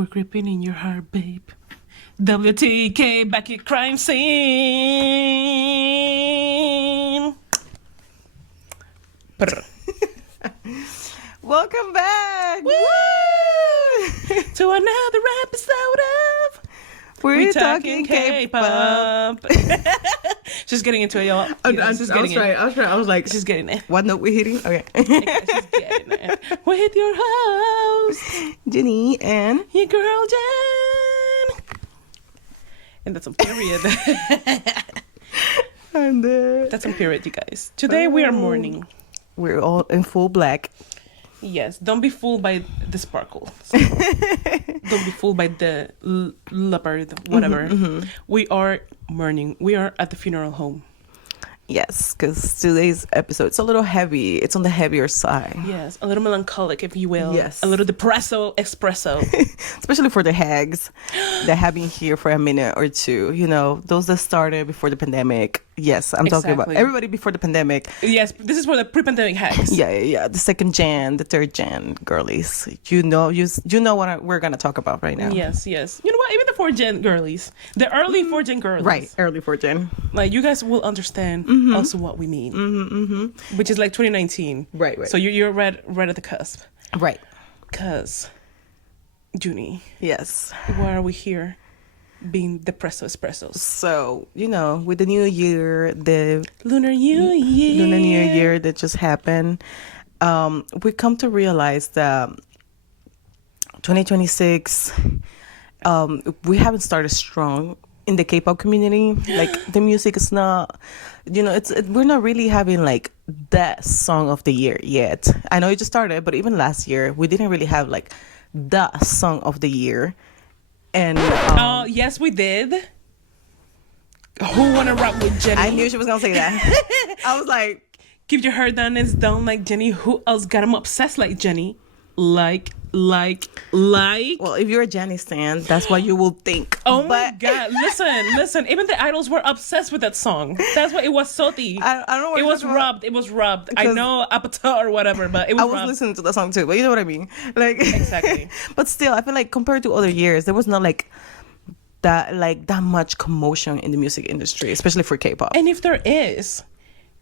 We're creeping in your heart, babe. WTK back at crime scene. Brr. Welcome back. Woo! To another episode of We're talking K-pop. She's getting into it, y'all. I She's was getting trying. it. I was like, She's getting it. what note we hitting? Okay. She's getting it. With your host, Jenny and your girl Jen. And that's on period. and That's on period, you guys. Today we are mourning. we're all in full black. Yes, don't be fooled by the sparkle. Don't be fooled by the leopard, whatever. We are mourning. We are at the funeral home. Yes, because today's episode it's a little heavy. It's on the heavier side. Yes, a little melancholic, if you will. Yes. A little depresso espresso. Especially for the hags that have been here for a minute or two. You know, those that started before the pandemic. Yes, I'm talking about Exactly. everybody before the pandemic. Yes, this is for the pre-pandemic hacks. Yeah. The second gen, the third gen girlies. You know what we're gonna talk about right now. Yes. You know what? Even the 4th-gen girlies. The early 4th-gen girlies. Right, early fourth gen. Like, you guys will understand also what we mean. Which is like 2019. Right. So you're right at the cusp. Right. Because, Junie, Yes. why are we here being depresso espressos? So, with the new year, the Lunar New Year. Lunar New Year that just happened, we come to realize that 2026, we haven't started strong in the K-pop community. Like, the music is not, we're not really having like that song of the year yet. I know it just started, but even last year, we didn't really have like the song of the year. And Yes, we did. Who wanna rock with Jenny? I knew she was gonna say that. I was like, Keep your hair down and down like Jenny. Who else got him obsessed like Jenny? Like. well, if you're a Jenny stan, that's what you will think. Oh my God! Listen. Even the idols were obsessed with that song. That's why it was Soti. I don't know what It you're was talking about. rubbed. It was rubbed. I Because know Apata or whatever, but it was I was rubbed. listening to the song too, but you know what I mean. Like Exactly. But still, I feel like compared to other years, there was not that much commotion in the music industry, especially for K-pop. And if there is,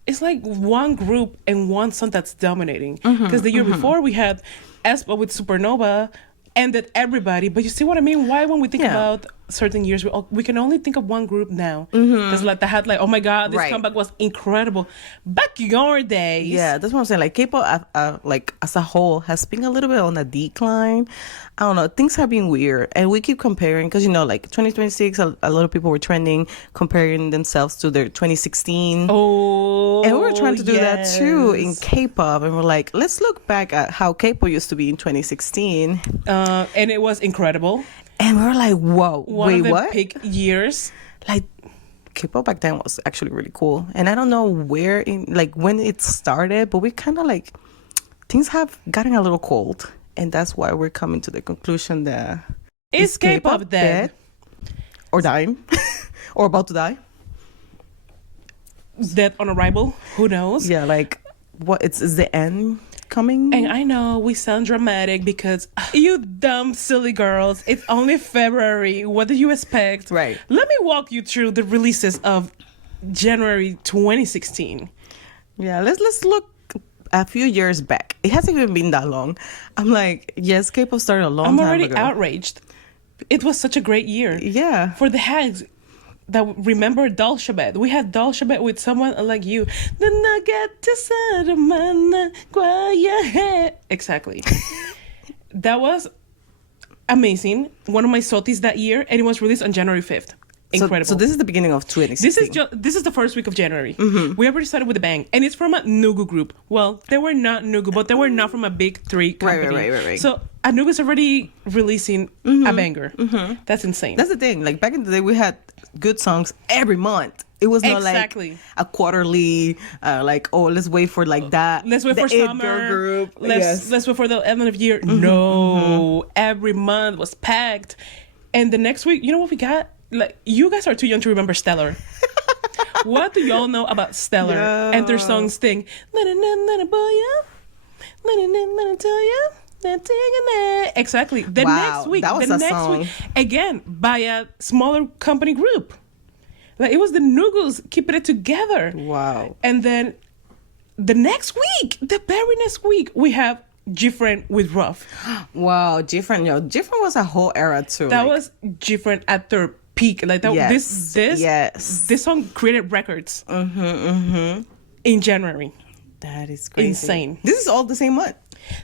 it's like one group and one song that's dominating. Because the year before we had aespa with Supernova, ended everybody. But you see what I mean? Why when we think Yeah. about certain years, we can only think of one group now. Because like that had oh my God, this Right. comeback was incredible. Back in your days. Yeah, that's what I'm saying. Like K-pop, like as a whole, has been a little bit on a decline. I don't know. Things have been weird, and we keep comparing because like 2026, a lot of people were trending, comparing themselves to their 2016. Oh, And we were trying to do that too in yes. K-pop, and we're like, let's look back at how K-pop used to be in 2016, And it was incredible. and we were like, whoa, One wait, of the what? peak years. Like K-pop back then was actually really cool, and I don't know when it started, but we kind of things have gotten a little cold, and that's why we're coming to the conclusion that Is K-pop dead? or dying or about to die? Dead on arrival? Who knows? Yeah, is the end coming? And I know we sound dramatic because you dumb silly girls, it's only February. What do you expect? Right. Let me walk you through the releases of January 2016. Yeah, let's look a few years back. It hasn't even been that long. I'm like, yes, K-pop started a long I'm time already ago. outraged. It was such a great year. Yeah. For the hags that remember Dolce Bet. We had Dolce Bet with Someone Like You. Then I get to Saramana, Guaya. Exactly. That was amazing. One of my sotis that year, and it was released on January 5th. Incredible. So this is the beginning of 2016. This is the first week of January. We already started with a bang, and it's from a Nugu group. Well, they were not Nugu, but they were not from a big three company. Right. So Nugu's already releasing a banger. That's insane. That's the thing. Like back in the day, we had good songs every month. It was not Exactly. like a quarterly, let's wait for that. Let's wait the for It summer. Girl group. Let's wait for the end of year. No, every month was packed, and the next week, you know what we got? Like, you guys are too young to remember Stellar. What do y'all know about Stellar and their song Sting? Let it tell ya. Exactly. The Wow, next week, that was the a next song. week, again by a smaller company group. Like it was the Noogles keeping it together. Wow. And then the next week, the very next week, we have Different with Ruff. Wow, different. Yo, different was a whole era too. That like, was Different at their peak. Like that. Yes, This yes. this song created records. In January. that is crazy. Insane. This is all the same month.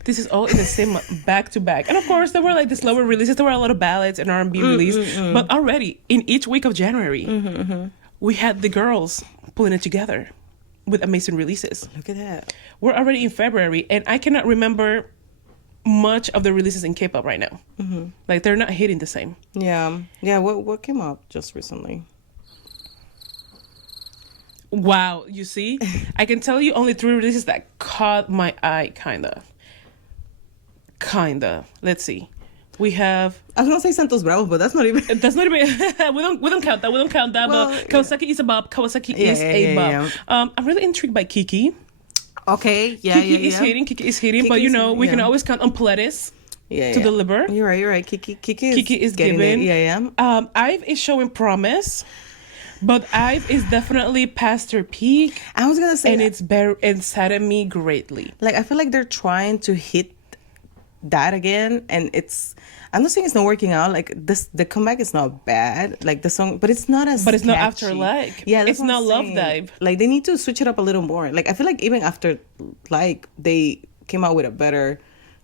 This is all in the same back to back, and of course there were like the slower releases. There were a lot of ballads and R&B released, but already in each week of January, we had the girls pulling it together with amazing releases. Look at that. We're already in February, and I cannot remember much of the releases in K-pop right now. Like they're not hitting the same. Yeah, yeah. What came up just recently? Wow, you see, I can tell you only 3 releases that caught my eye, kinda. Let's see. We have. I was gonna say Santos Bravos, but that's not even. That's not even. we don't count that. We don't count that. Well, but Kawasaki is a bop. Kawasaki is a bop. I'm really intrigued by Kiki. Okay, yeah, Kiki is hitting. Kiki is hitting. But Kiki you is- know, we can yeah. always count on Pledis to deliver. You're right. You're right. Kiki Kiki is getting given. it. Yeah, yeah. Ive is showing promise, but Ive is definitely past her peak, I was gonna say, and it's saddened me greatly. like, I feel like they're trying to hit that again, and I'm not saying it's not working out. Like the comeback is not bad, like the song, but it's not as. But it's not catchy. after Like. Yeah, that's It's what not I'm Love saying. Dive. Like they need to switch it up a little more. Like I feel like even after Like they came out with a better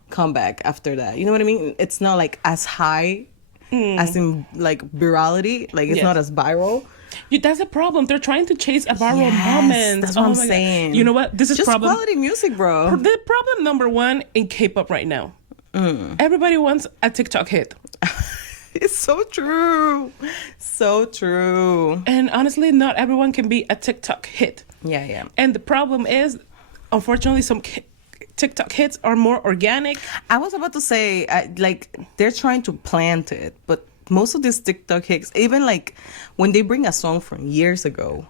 comeback after that. You know what I mean? It's not like as high as in like virality. Like it's Yes. not as viral. That's a problem. They're trying to chase a viral Yes, moment. that's what I'm my God. saying. You know what? This is Just problem. quality music, bro. The problem number 1 in K-pop right now. Everybody wants a TikTok hit. It's so true. So true. And honestly, not everyone can be a TikTok hit. Yeah, yeah. And the problem is, unfortunately, some TikTok hits are more organic. I was about to say, like, they're trying to plant it, but most of these TikTok hits, even like when they bring a song from years ago,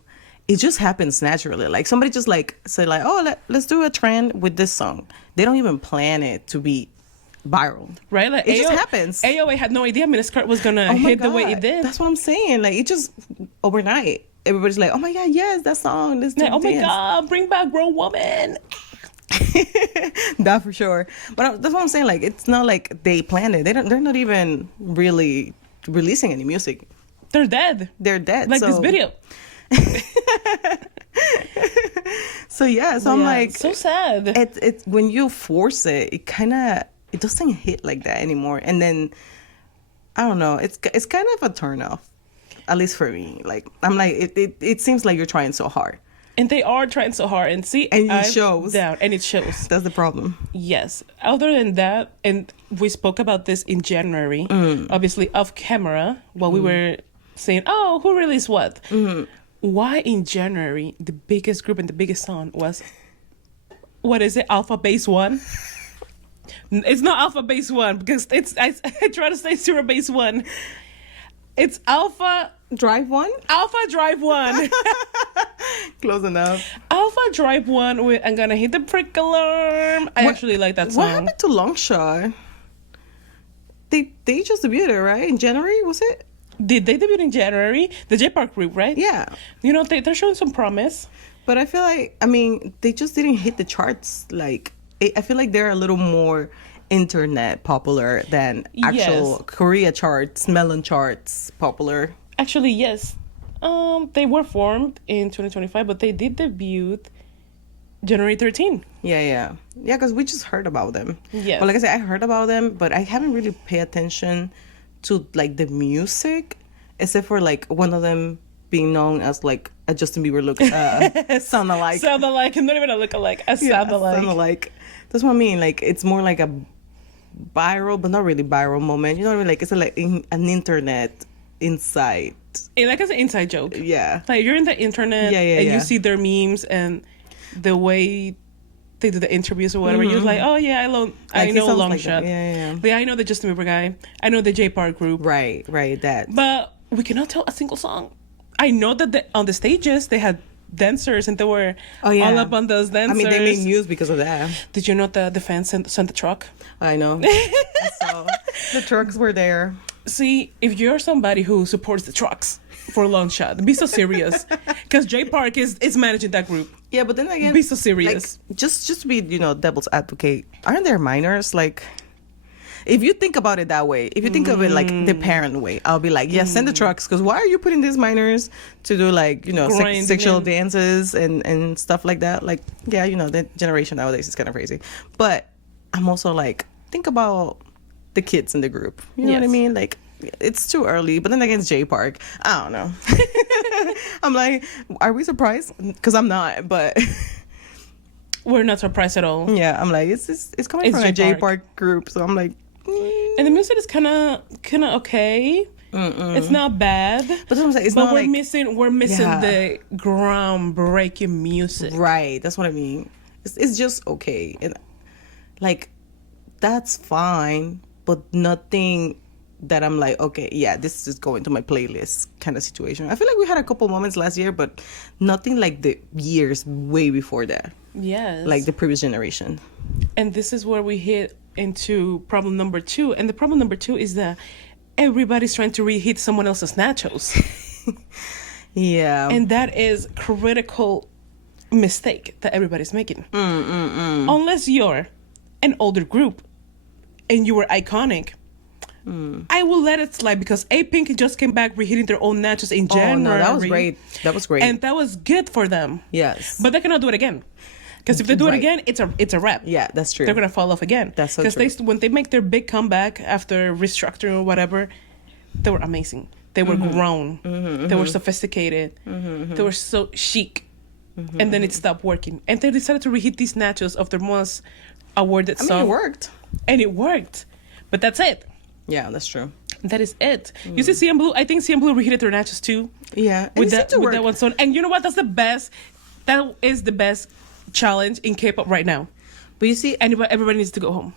it just happens naturally. Like somebody just like say like, oh, let's do a trend with this song. They don't even plan it to be viral. Right? Like It just happens. AOA had no idea Miniskirt was gonna Oh my hit the way it God. did. That's what I'm saying. Like it just overnight, everybody's like, oh my God, yes, that song. Let's do Like, oh my dance. God, bring back Grown Woman. That for sure. But that's what I'm saying. Like it's not like they planned it. They're not even really releasing any music. They're dead. They're dead. Like so, this video. So yeah, so I'm Yeah, like, so sad. it's when you force it, it doesn't hit like that anymore. And then I don't know, it's kind of a turn off, at least for me. Like I'm like, it seems like you're trying so hard. And they are trying so hard. And see, And it I'm shows. down, and it shows. That's the problem. Yes. Other than that, and we spoke about this in January, obviously off camera, while we were saying, oh, who released what? Why in January, the biggest group and the biggest song was, what is it, Alpha Base One? It's not Alpha Base One, because I try to say Zero Base One. It's Alpha Drive One, Drive One. close enough. Alpha Drive One with I'm Gonna Hit the Prick Alarm. I actually like that song. What happened to Longshot? They just debuted, right? In January, was it? Did they debut in January? The J Park group, right? Yeah. You know, they're showing some promise. But I feel like, I mean, they just didn't hit the charts. Like, I feel like they're a little more internet popular than actual Yes. Korea charts, melon charts popular. Actually, yes. They were formed in 2025, but they did debut January 13. Yeah, yeah. Yeah, because we just heard about them. Yes. But like I said, I heard about them, but I haven't really paid attention to, like, the music, except for, like, one of them being known as, like, a Justin Bieber look, sound alike. Sound alike, not even a look alike, a sound alike. Sound alike. That's what I mean. Like, it's more like a viral, but not really viral moment. You know what I mean? Like, it's like an internet insight. And like it's an inside joke. Yeah. Like you're in the internet Yeah, yeah, and yeah. you see their memes and the way they do the interviews or whatever. You're like, oh yeah, I he know sounds Long like Shot. that. Yeah, yeah. Yeah, I know the Justin Bieber guy. I know the J Park group. Right, that. But we cannot tell a single song. I know that on the stages they had dancers, and they were Oh, yeah. all up on those dancers. I mean, they made news because of that. Did you know the fans sent the truck? I know. I saw. The trucks were there. See, if you're somebody who supports the trucks for a long shot, be so serious, because Jay Park is managing that group. Yeah, but then again, Be so serious. Like, just to be, devil's advocate. Aren't there minors? Like, if you think about it that way, if you think of it like the parent way, I'll be like, yeah, send the trucks, because why are you putting these minors to do like Grinding sexual and- dances and stuff like that? Like, yeah, the generation nowadays is kind of crazy. But I'm also like, think about the kids in the group. You know what I Yes. mean? Like, it's too early, but then again, it's Jay Park. I don't know. I'm like, are we surprised? Because I'm not, but We're not surprised at all. yeah, I'm like, it's coming It's from a Jay Jay Park group, so I'm like, And the music is kind of okay. It's not bad. but that's what I'm saying. It's But not we're like missing Yeah. the groundbreaking music. right. That's what I mean. It's just okay, and like that's fine, but nothing that I'm like, okay, yeah, this is going to my playlist kind of situation. I feel like we had a couple moments last year, but nothing like the years way before that, Yes. like the previous generation. And this is where we hit into problem number 2. And the problem number 2 is that everybody's trying to reheat someone else's nachos. Yeah. And that is critical mistake that everybody's making. Unless you're an older group and you were iconic, I will let it slide, because A-Pink just came back reheating their own nachos in oh January. no, that was great. That was great. And that was good for them. yes. But they cannot do it again. Because if they do it Right. again, it's a wrap. yeah, that's true. They're gonna fall off again. That's so Because when they make their big comeback after restructuring or whatever, they were amazing. They were grown. They were sophisticated. They were so chic. And then it stopped working. And they decided to reheat these nachos of their most awarded I mean, song. it worked. And it worked. But that's it. Yeah, that's true. That is it. You see CM Blue? I think CM Blue reheated their nachos too. Yeah, and With it seemed that to with work. that one song. And you know what? That's the best. That is the best challenge in K-pop right now. But you see, Everybody needs to go home.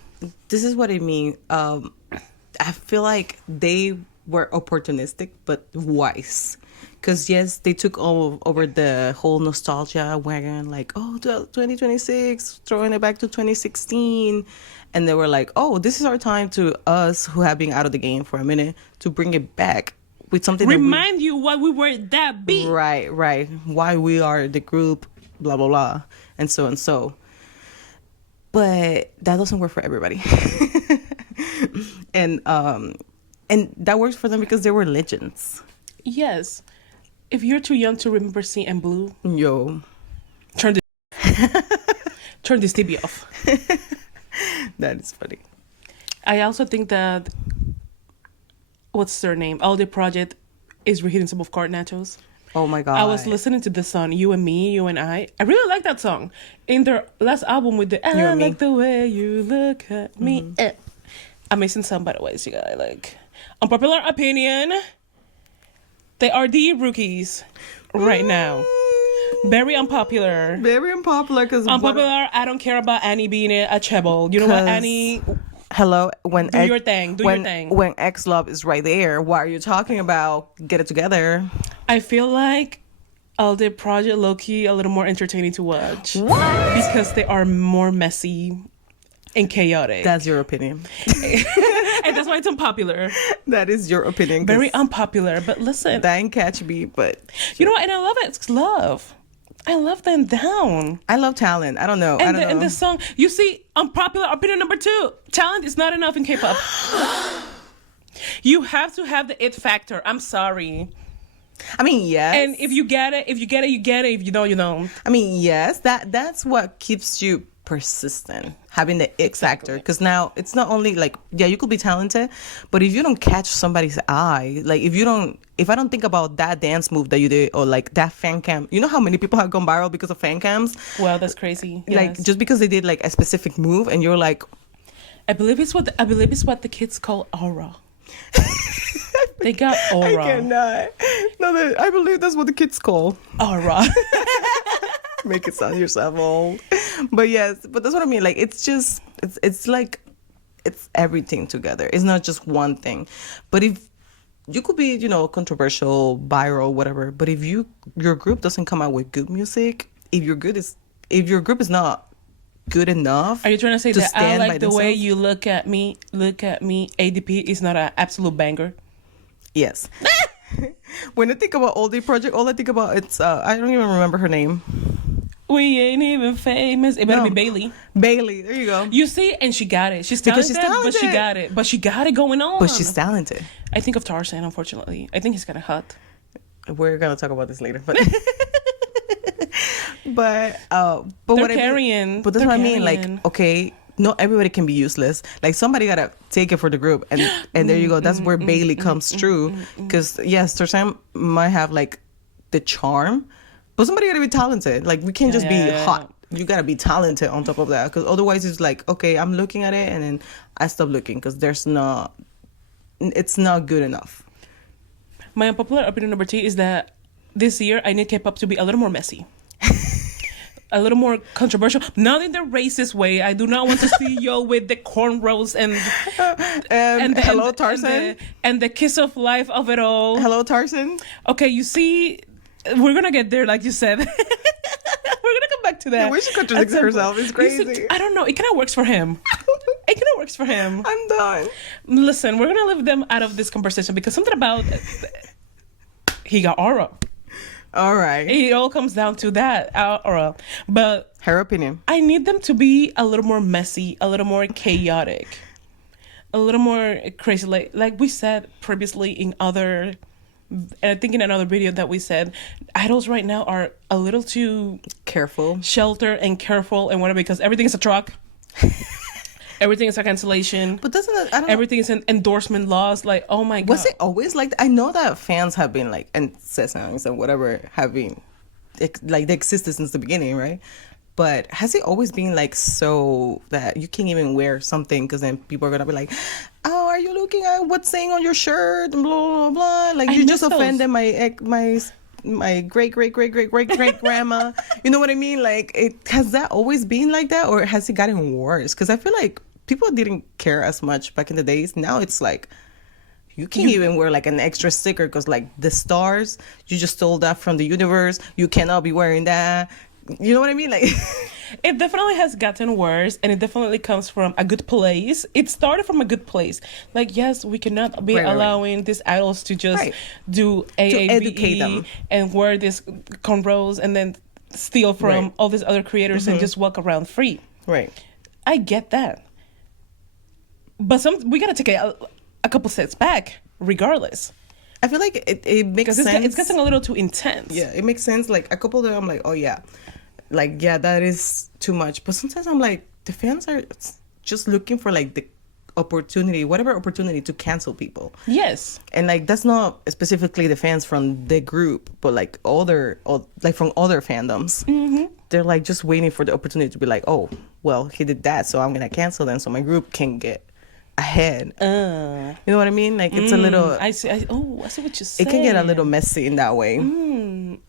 this is what I mean. I feel like they were opportunistic but wise, because yes, they took over the whole nostalgia wagon, like, oh, 2026, throwing it back to 2016, and they were like, oh, this is our time, to us who have been out of the game for a minute, to bring it back with something Remind you why we were that beat. right, why we are the group, blah blah blah, and so and so. But that doesn't work for everybody. and that works for them because they were legends. Yes. If you're too young to remember CM Blue, Yo, turn this TV off. that is funny. I also think that what's their name? All the project is reheating some of Card Nachos. Oh my god. I was listening to the song You and Me, You and I. I really like that song. In their last album with the You I and Me. like the way you look at me. Amazing song, by the way, so you guys like. Unpopular opinion. They are the rookies right now. Very unpopular. Very unpopular because Unpopular. I don't care about Annie being a treble. You know what, 'Cause- Annie? Hello, when Do your thing. Do your thing. When X Love is right there, what are you talking about? Get it together. I feel like all the project low-key a little more entertaining to watch. What? Because they are more messy and chaotic. That's your opinion. And that's why it's unpopular. That is your opinion. 'Cause Very unpopular. But listen, that ain't catch me, but you know what? And I love it. It's love. I love them down. I love talent. I don't know. I And, don't know. and the song, you see, unpopular opinion number 2. Talent is not enough in K-pop. You have to have the it factor. I'm sorry. I mean, yes. And if you get it, you get it. If you don't, you don't. I mean, yes. That's what keeps you persistent, having the it factor. Because now it's not only like, yeah, you could be talented, but if you don't catch somebody's eye, like if I don't think about that dance move that you did, or like that fan cam, you know how many people have gone viral because of fan cams? Well, that's crazy. Like Yes. just because they did like a specific move, and you're like, I believe it's what the kids call aura. They got I aura. cannot. No, I believe that's what the kids call. Aura. Make it sound yourself old. But yes, but that's what I mean. Like it's like it's everything together. It's not just one thing. But if you could be, controversial, viral, whatever. But if your group doesn't come out with good music, if your group is not good enough, Are you trying to say that I stand by like the way themselves, you look at me? Look at me. ADP is not an absolute banger. yes. When I think about Oldie Project, all I think about it's I don't even remember her name. We ain't even famous. It better No. be Bailey. Bailey. There you go. You see, and she got it. She's Because talented, she's but she talented. got it. But she got it going on. But she's talented. I think of Tarzan, unfortunately. I think he's kind of hot. We're gonna talk about this later, but but They're what carrying. but that's They're what I mean. carrying. Like, okay, not everybody can be useless. Like, somebody gotta take it for the group, and there you go. That's where Bailey comes through. Because yes, Tarzan might have like the charm, but somebody gotta be talented. Like, we can't just be yeah. hot. You gotta be talented on top of that, because otherwise it's like, okay, I'm looking at it and then I stop looking because it's not good enough. My unpopular opinion number 2 is that this year I need K-pop to be a little more messy. A little more controversial. Not in the racist way. I do not want to see yo with the cornrows and Hello, Tarzan. and the kiss of life of it all. Hello, Tarzan. Okay, you see, we're gonna get there, like you said. We're gonna come back to that. Yeah, we should contradict At some herself. point. It's crazy. I don't know. It kind of works for him. It kind of works for him. I'm done. Listen, we're gonna leave them out of this conversation because something about he got aura. All right. It all comes down to that aura. But Her opinion. I need them to be a little more messy, a little more chaotic, a little more crazy. Like we said previously in other, and I think in another video that we said, idols right now are a little too Careful. sheltered and careful and whatever because everything is a truck. Everything is a cancellation. But doesn't it, I don't know. Everything is an endorsement laws. Like, oh my God. Was it always like that? I know that fans have been like, and songs and whatever have been, like, they existed since the beginning, right? But has it always been like so that you can't even wear something because then people are gonna be like, "Oh, are you looking at what's saying on your shirt?" And blah blah blah. Like, I you miss just offended those. my great grandma. You know what I mean? Like, has that always been like that, or has it gotten worse? Because I feel like people didn't care as much back in the days. Now it's like you can't even wear like an extra sticker because like the stars, you just stole that from the universe. You cannot be wearing that. You know what I mean? Like, It definitely has gotten worse, and it definitely comes from a good place. It started from a good place. Like, yes, we cannot be Right. allowing these idols to just Right. do educate AAVE them. and wear this cornrows and then steal from Right. all these other creators and just walk around free. right. I get that. But we gotta take a couple steps back, regardless. I feel like it makes Because sense. it's getting a little too intense. Yeah, it makes sense. Like, a couple of them, I'm like, oh yeah, like, yeah, that is too much. But sometimes I'm like, the fans are just looking for like the opportunity, whatever opportunity, to cancel people. Yes. And like, that's not specifically the fans from the group, but like like from other fandoms. They're like just waiting for the opportunity to be like, oh, well, he did that, so I'm gonna cancel them so my group can get ahead. You know what I mean? Like, it's a little. I see. I see what you're saying. It can get a little messy in that way. I'm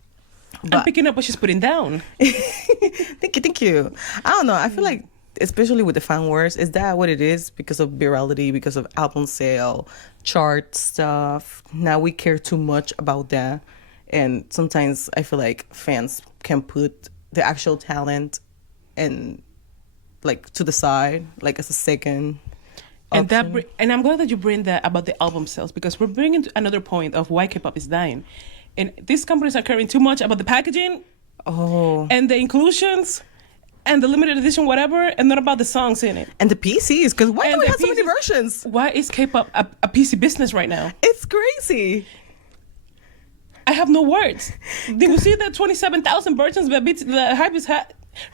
But picking up what she's putting down. thank you. I don't know. I feel like, especially with the fan wars, is that what it is? Because of virality, because of album sale, chart stuff. Now we care too much about that, and sometimes I feel like fans can put the actual talent and like to the side, like as a second. And option. and I'm glad that you bring that about the album sales because we're bringing to another point of why K-pop is dying. And these companies are caring too much about the packaging Oh, and the inclusions and the limited edition whatever and not about the songs in it. and the PCs, because why do And we the have so many PCs versions? Why is K-pop a PC business right now? It's crazy. I have no words. Did we see the 27,000 versions that the Hype is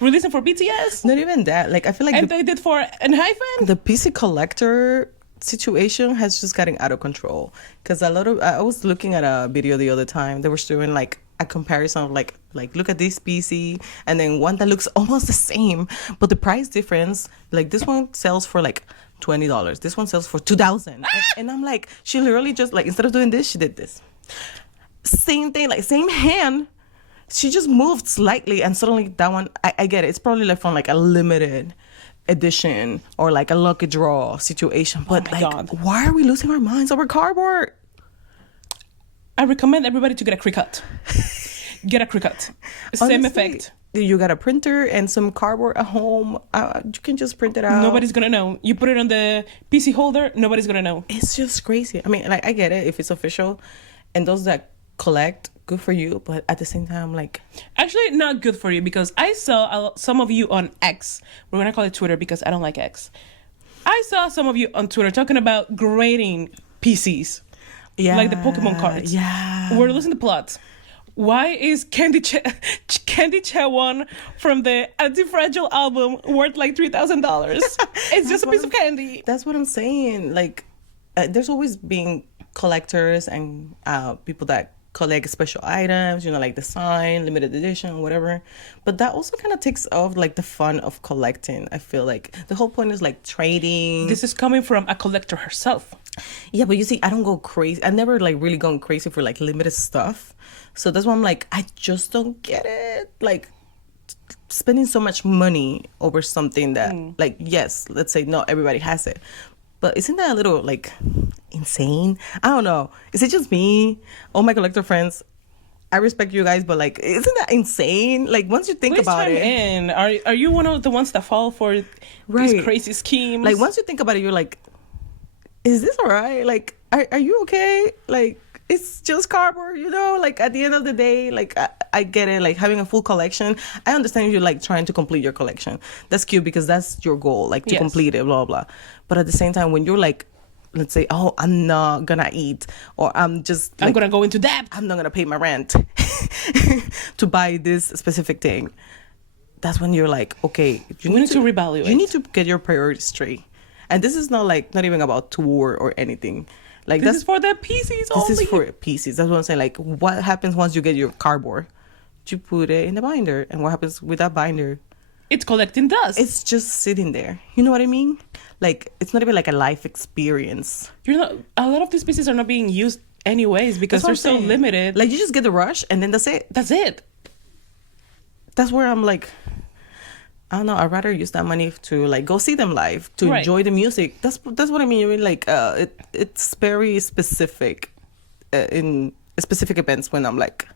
releasing for BTS? Not even that. Like, I feel like And they did for Enhypen? the PC collector situation has just gotten out of control, because I was looking at a video the other time. They were doing like a comparison of like look at this PC and then one that looks almost the same, but the price difference, like this one sells for like $20, this one sells for $2,000. And I'm like, she literally just like, instead of doing this, she did this same thing, like same hand, she just moved slightly and suddenly that one, I get it, it's probably like from like a limited edition or like a lucky draw situation, but my like, God. why are we losing our minds over cardboard? I recommend everybody to get a Cricut. Get a Cricut. Same Honestly, effect. You got a printer and some cardboard at home. You can just print it out. Nobody's gonna know. You put it on the PC holder, nobody's gonna know. It's just crazy. I mean, like, I get it if it's official, and those that collect, good for you. But at the same time, like, Actually, not good for you because I saw some of you on X. We're gonna call it Twitter because I don't like X. I saw some of you on Twitter talking about grading PCs, yeah, like the Pokemon cards. Yeah, We're losing the plot. Why is Candy Chaewon from the Anti-Fragile album worth like $3,000? It's just a piece of candy. that's what I'm saying. Like, there's always been collectors and people that collect special items, you know, like the sign, limited edition, whatever. But that also kind of takes off like the fun of collecting. I feel like the whole point is like trading. This is coming from a collector herself. Yeah, but you see, I don't go crazy. I never like really gone crazy for like limited stuff. So that's why I'm like, I just don't get it. Like, spending so much money over something that, like, yes, let's say not everybody has it. But isn't that a little like insane? I don't know. Is it just me? All my collector friends, I respect you guys, but like, isn't that insane? Like, once you think Please about chime it, in. Are you one of the ones that fall for Right. these crazy schemes? like, once you think about it, you're like, is this all right? Like, are you okay? Like, it's just cardboard, you know? Like, at the end of the day, like, I get it. Like, having a full collection, I understand you're like trying to complete your collection. That's cute because that's your goal, like, to Yes. complete it, blah blah. But at the same time, when you're like, let's say, oh, I'm not gonna eat, or I'm just I'm like, gonna go into debt. I'm not gonna pay my rent to buy this specific thing. That's when you're like, okay, We need to reevaluate. You need to get your priorities straight. And this is not even about tour or anything. Like, This is for the PCs this only. is for pieces. That's what I'm saying. Like, what happens once you get your cardboard? You put it in the binder, and what happens with that binder? It's collecting dust. It's just sitting there. You know what I mean? Like, it's not even like a life experience. You're not. A lot of these pieces are not being used anyways because That's they're what I'm so saying. limited. Like, you just get the rush, and then that's it. That's it. That's where I'm like, I don't know. I'd rather use that money to like go see them live, to Right. enjoy the music. That's what I mean. I mean, like, it's very specific in specific events when I'm like,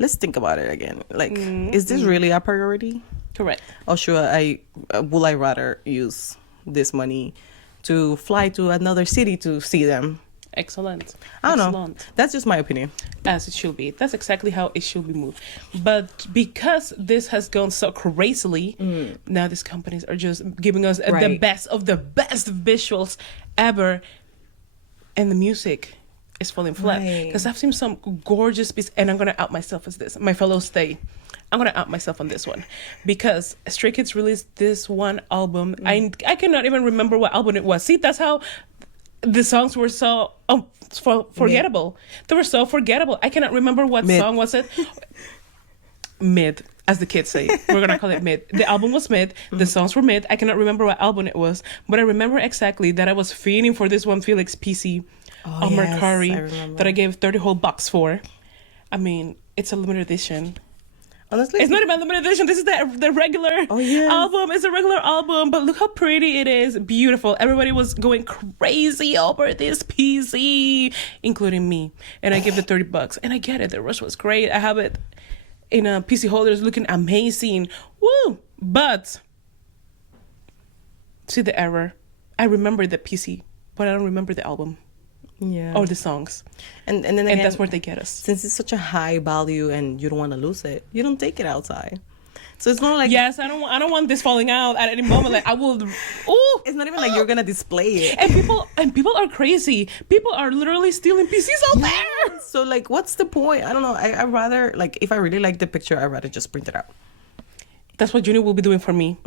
let's think about it again. Like, is this really a priority? Correct. Or should I will I rather use this money to fly to another city to see them? Excellent. I don't know. Excellent. That's just my opinion. As it should be. That's exactly how it should be moved. But because this has gone so crazily, now these companies are just giving us the Right. best of the best visuals ever, and the music is falling flat. Right. Because I've seen some gorgeous pieces, and I'm gonna out myself as this. My fellow stay. I'm gonna out myself on this one because Stray Kids released this one album. I cannot even remember what album it was. See, that's how the songs were so forgettable. They were so forgettable. I cannot remember what Mid. song was it. Mid, as the kids say. We're gonna call it mid. The album was mid. The songs were mid. I cannot remember what album it was, but I remember exactly that I was fiending for this one Felix PC on yes, Mercari I remember. that I gave 30 whole bucks for. I mean, it's a limited edition. Honestly, It's not even limited edition. This is the regular yes. album. It's a regular album, but look how pretty it is. Beautiful. Everybody was going crazy over this PC, including me. And I gave the 30 bucks. And I get it. The rush was great. I have it in a PC holder. It's looking amazing. Woo! But see the error. I remember the PC, but I don't remember the album yeah. or the songs. And then again, And that's where they get us. since it's such a high value and you don't want to lose it, you don't take it outside. So it's not like Yes, I don't want this falling out at any moment. Like I will. Ooh, it's not even like you're gonna display it. and people are crazy. People are literally stealing PCs out there. So like, what's the point? I don't know. I'd rather like if I really like the picture, I'd rather just print it out. That's what Junior will be doing for me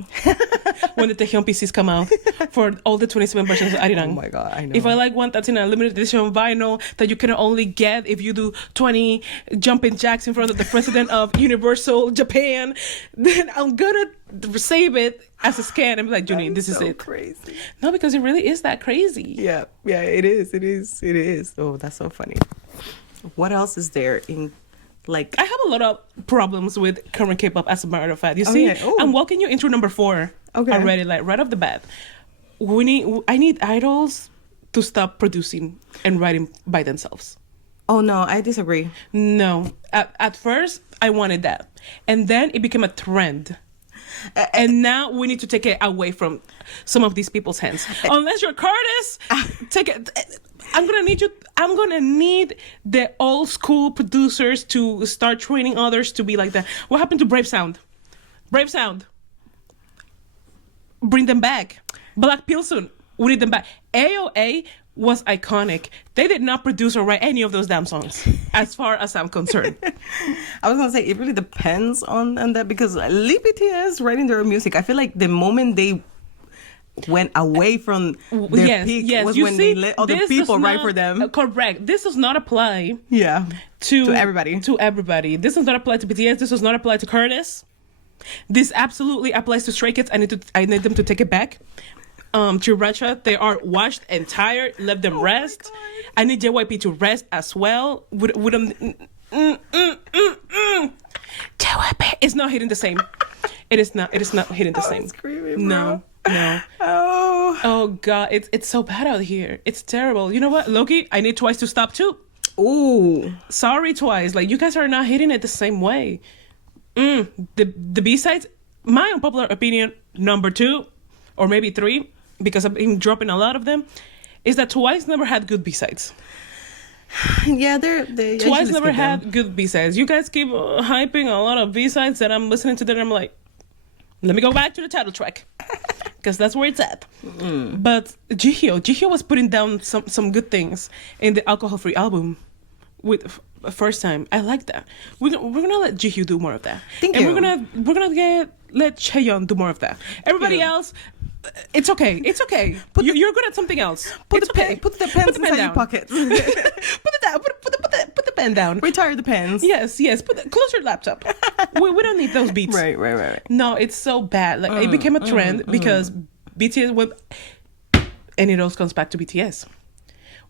when the Tejion PCs come out for all the 27 versions of Arirang. Oh my god, I know. If I like one that's in a limited edition vinyl that you can only get if you do 20 jumping jacks in front of the president of Universal Japan, then I'm gonna save it as a scan and be like, Junior, this is so it. crazy. No, because it really is that crazy. Yeah, it is. Oh, that's so funny. What else is there in like? I have a lot of problems with current K-pop. As a matter of fact, you see, yeah. Oh. I'm walking you into number 4 Okay. already, like right off the bat. I need idols to stop producing and writing by themselves. Oh no, I disagree. No. At first, I wanted that. And then it became a trend. And now we need to take it away from some of these people's hands. Unless you're Curtis, take it. I'm gonna need the old school producers to start training others to be like that. What happened to Brave Sound? Brave Sound. Bring them back. Black Pilsen, we need them back. AOA was iconic. They did not produce or write any of those damn songs, as far as I'm concerned. I was gonna say it really depends on that, because Lee BTS writing their own music, I feel like the moment they went away from their peak was when they let other people write for them. Correct. This does not apply. Yeah. To everybody. To everybody. This does not apply to BTS. This does not apply to Curtis. This absolutely applies to Stray Kids. I need them to take it back. To Racha, they are washed and tired. Let them rest. I need JYP to rest as well. Would them JYP is not hitting the same. It is not hitting the same. Screaming, no. Oh God, it's so bad out here. It's terrible. You know what, Loki? I need Twice to stop too. Ooh, sorry, Twice. Like, you guys are not hitting it the same way. The B-sides, my unpopular opinion, number 2 or maybe 3, because I've been dropping a lot of them, is that Twice never had good B-sides. Yeah, they Twice never had good B-sides. You guys keep hyping a lot of B-sides that I'm listening to them and I'm like, let me go back to the title track, because that's where it's at. But Jihyo was putting down some good things in the Alcohol Free album with First Time. I like that. We're gonna let Jihyo do more of that. Thank you. We're gonna let Chaeyeon do more of that. Everybody else, it's okay. It's okay. You're good at something else. Put it's the okay. put the pens inside your pockets. Put it down. Put the pen down. Retire the pens. Yes. Close your laptop. we don't need those beats. Right. No, it's so bad. Like, it became a trend because BTS went, and it all comes back to BTS.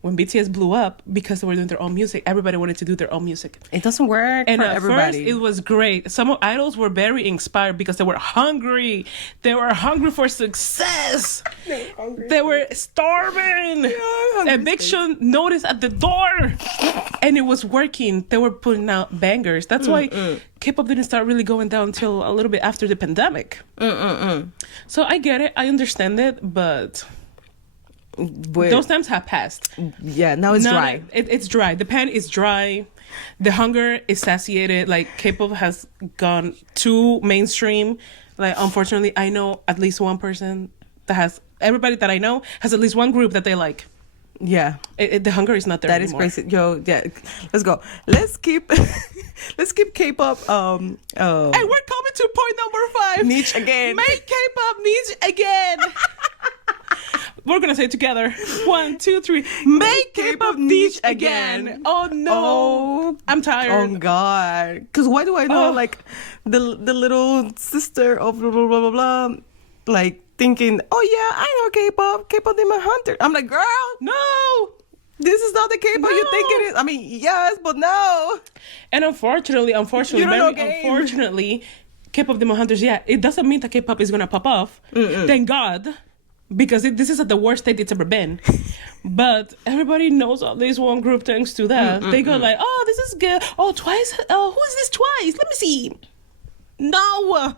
When BTS blew up, because they were doing their own music, everybody wanted to do their own music. It doesn't work and for at everybody. first, it was great. Some idols were very inspired because they were hungry. They were hungry for success. They were starving. And Big Sean noticed at the door, and it was working. They were putting out bangers. That's why K-pop didn't start really going down until a little bit after the pandemic. So I get it. I understand it, but those times have passed. Yeah, now it's dry. It's dry. The pen is dry. The hunger is satiated. Like, K-pop has gone too mainstream. Like, unfortunately, I know at least one person everybody that I know has at least one group that they like. Yeah, the hunger is not there that anymore. Is crazy. Yo, yeah, let's go. Let's keep K-pop. And we're coming to point number 5. Niche again. Make K-pop niche again. We're gonna say it together. 1, 2, 3. Make K-pop niche again. Oh no, oh, I'm tired. Oh God, because why do I know like the little sister of blah blah blah blah blah, like thinking, oh yeah, I know K-pop Demon Hunter. I'm like, girl, no, this is not the K-pop you think it is. I mean, yes, but no. And unfortunately, K-pop Demon Hunters. Yeah, it doesn't mean that K-pop is gonna pop off. Thank God. Because this is at the worst state it's ever been. But everybody knows at least one group thanks to that. They go like, oh, this is good. Oh, Twice. Oh, who is this Twice? Let me see. No.